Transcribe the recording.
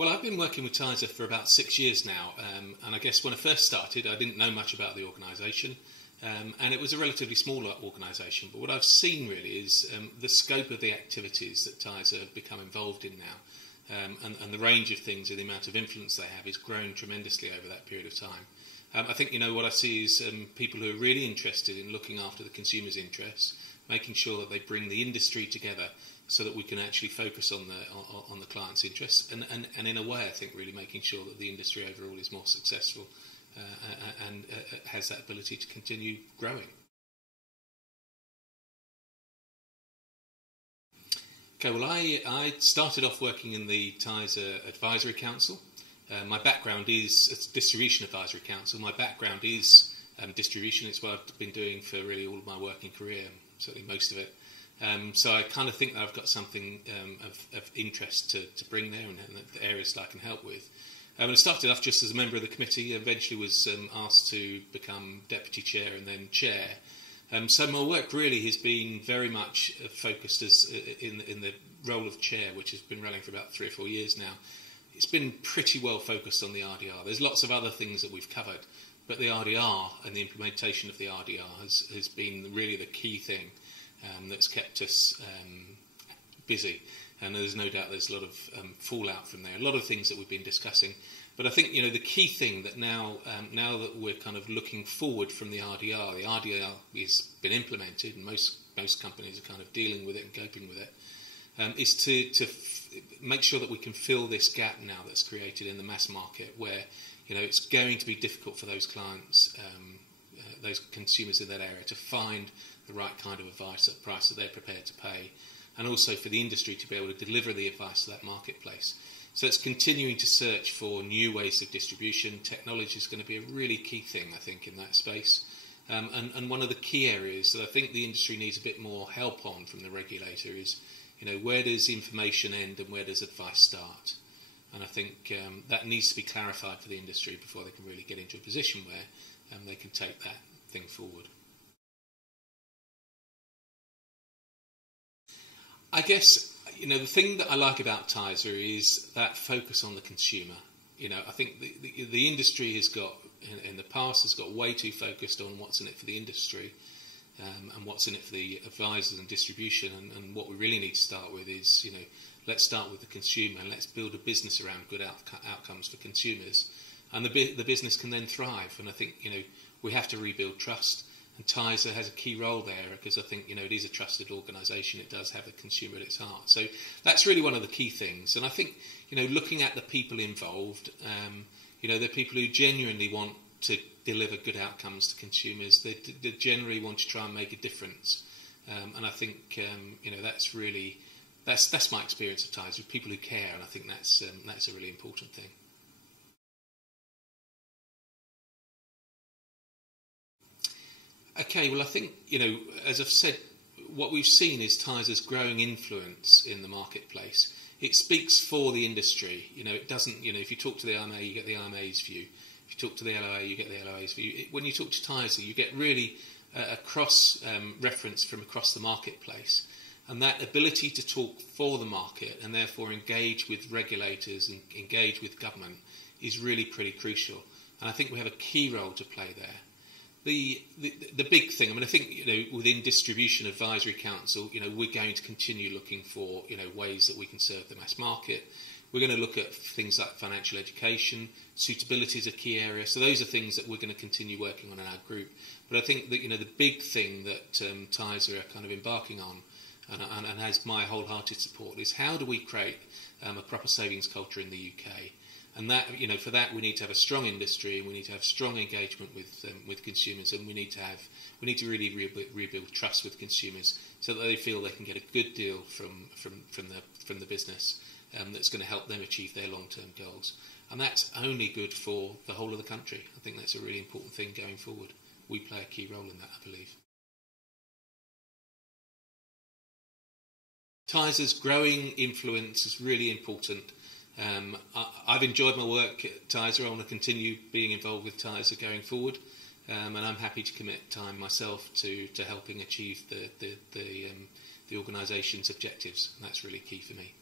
Well, I've been working with TISA for about 6 years now, and I guess when I first started, I didn't know much about the organisation, and it was a relatively small organisation. But what I've seen really is the scope of the activities that TISA have become involved in now, and the range of things and the amount of influence they have has grown tremendously over that period of time. I think, what I see is people who are really interested in looking after the consumer's interests, making sure that they bring the industry together so that we can actually focus on the client's interests, and in a way, I think, really making sure that the industry overall is more successful and has that ability to continue growing. Okay, well, I started off working in the TISA Advisory Council. My background is Distribution Advisory Council. My background is distribution. It's what I've been doing for really all of my working career, certainly most of it. So I kind of think that I've got something of interest to bring there, and the areas that I can help with. I started off just as a member of the committee, eventually was asked to become deputy chair and then chair. So my work really has been very much focused in the role of chair, which has been running for about 3 or 4 years now. It's been pretty well focused on the RDR. There's lots of other things that we've covered, but the RDR and the implementation of the RDR has been really the key thing that's kept us busy. And there's no doubt there's a lot of fallout from there, a lot of things that we've been discussing. But I think, the key thing that now that we're kind of looking forward from the RDR has been implemented, and most companies are kind of dealing with it and coping with it, is to make sure that we can fill this gap now that's created in the mass market, where it's going to be difficult for those clients, those consumers in that area, to find the right kind of advice at a price that they're prepared to pay, and also for the industry to be able to deliver the advice to that marketplace. So it's continuing to search for new ways of distribution. Technology is going to be a really key thing, I think, in that space. And one of the key areas that I think the industry needs a bit more help on from the regulator is, where does information end and where does advice start? And I think that needs to be clarified for the industry before they can really get into a position where they can take that thing forward. I guess, the thing that I like about TISA is that focus on the consumer. I think the industry has got, in the past, has got way too focused on what's in it for the industry and what's in it for the advisors and distribution. And what we really need to start with is, let's start with the consumer and let's build a business around good outcomes for consumers. And the business can then thrive. And I think, we have to rebuild trust. And TISA has a key role there because I think, it is a trusted organisation. It does have the consumer at its heart. So that's really one of the key things. And I think, looking at the people involved, they're people who genuinely want to deliver good outcomes to consumers. They generally want to try and make a difference. And I think, that's really, that's my experience of TISA, with people who care. And I think that's a really important thing. Okay, well, I think, as I've said, what we've seen is TISA's growing influence in the marketplace. It speaks for the industry. It doesn't, if you talk to the IMA, you get the IMA's view. If you talk to the LOA, you get the LOA's view. When you talk to TISA, you get really a cross-reference from across the marketplace. And that ability to talk for the market and therefore engage with regulators and engage with government is really pretty crucial. And I think we have a key role to play there. The big thing, I think, within Distribution Advisory Council, we're going to continue looking for, ways that we can serve the mass market. We're going to look at things like financial education. Suitability is a key area. So those are things that we're going to continue working on in our group. But I think that, the big thing that TISA are kind of embarking on and has my wholehearted support is how do we create a proper savings culture in the UK? And that, for that we need to have a strong industry, and we need to have strong engagement with consumers, and we need to really rebuild trust with consumers so that they feel they can get a good deal from the business that's going to help them achieve their long-term goals. And that's only good for the whole of the country. I think that's a really important thing going forward. We play a key role in that, I believe. TISA's growing influence is really important. I've enjoyed my work at TISA. I want to continue being involved with TISA going forward, and I'm happy to commit time myself to helping achieve the organisation's objectives. And that's really key for me.